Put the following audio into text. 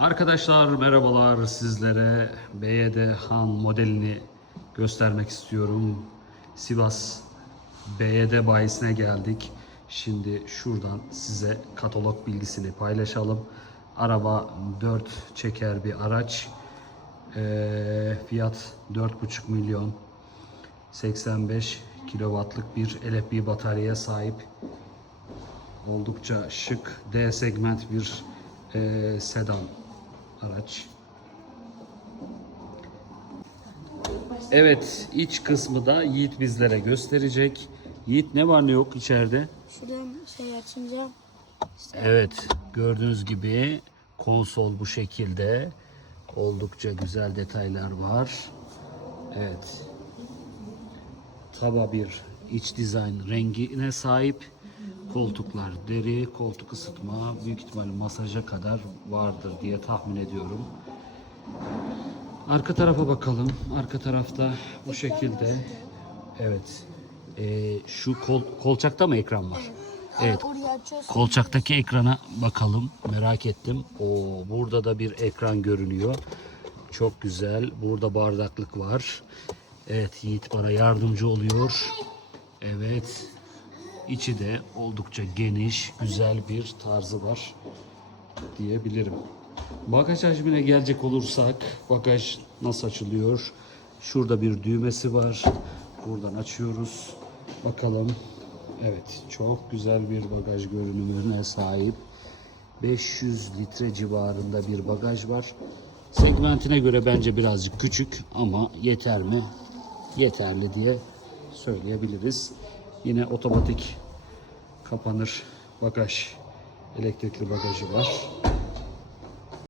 Arkadaşlar merhabalar sizlere BYD Han modelini göstermek istiyorum. Sivas BYD bayisine geldik. Şimdi şuradan size katalog bilgisini paylaşalım. Araba 4 çeker bir araç. Ee, fiyat 4,5 milyon. 85 kilowattlık bir LFP bataryaya sahip. Oldukça şık D segment bir e, sedan araç. Evet iç kısmı da Yiğit bizlere gösterecek. Yiğit ne var ne yok içeride? Şuradan şey açınca Evet gördüğünüz gibi konsol bu şekilde. Oldukça güzel detaylar var. Evet. Taba bir iç dizayn rengine sahip. Koltuklar deri, koltuk ısıtma büyük ihtimal masaja kadar vardır diye tahmin ediyorum. Arka tarafa bakalım. Arka tarafta bu şekilde. Evet. Ee, şu kol, kolçakta mı ekran var? Evet. Kolçaktaki ekrana bakalım. Merak ettim. Oo, burada da bir ekran görünüyor. Çok güzel. Burada bardaklık var. Evet Yiğit bana yardımcı oluyor. Evet. İçi de oldukça geniş, güzel bir tarzı var diyebilirim. Bagaj hacmine gelecek olursak bagaj nasıl açılıyor? Şurada bir düğmesi var. Buradan açıyoruz. Bakalım. Evet, çok güzel bir bagaj görünümüne sahip. 500 litre civarında bir bagaj var. Segmentine göre bence birazcık küçük ama yeter mi? Yeterli diye söyleyebiliriz. Yine otomatik kapanır bagaj, elektrikli bagajı var.